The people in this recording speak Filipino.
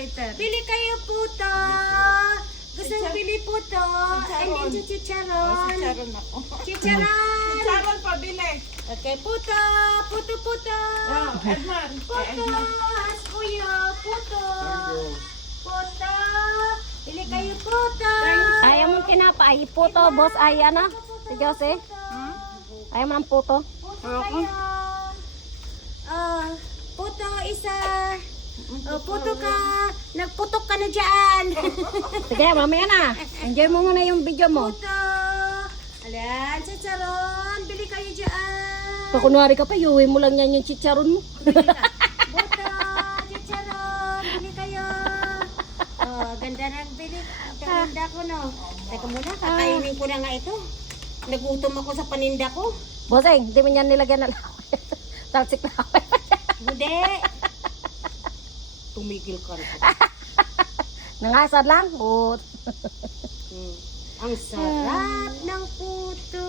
lighter. Bili kayo puto. Gusto mo bili puto? And then si chicharon. Chicharon ako. Chicharon. Chicharon pa, bili. Okay, puto. Puto, puto. Oh, Edmar. Puto. Has kuya. Puto. Puto. Bili kayo puto. Ayaw mo kinapay. Puto, boss. Ay, ano? Si Jose. Ayaw mo ng puto. Puto kayo. Puto isa. Puto ka. Nagputok ka na dyan. Sige, mamaya na. Enjoy mo muna yung video mo. Puto. Ayan, chicharon. Bili kayo dyan. Pakunwari ka pa, iuwi mo lang yan yung chicharon mo. Puto, chicharon. Bili kayo. Oh, ganda na bili. Paninda ko, no. Teka muna, kakainin ko na nga ito. Nagutom ako sa paninda ko. Bossing, hindi mo yan nilagyan na laway. Talsik na laway. Hindi. Tumigil ka rin. Nangasad lang. But... Ang sarap ng puto.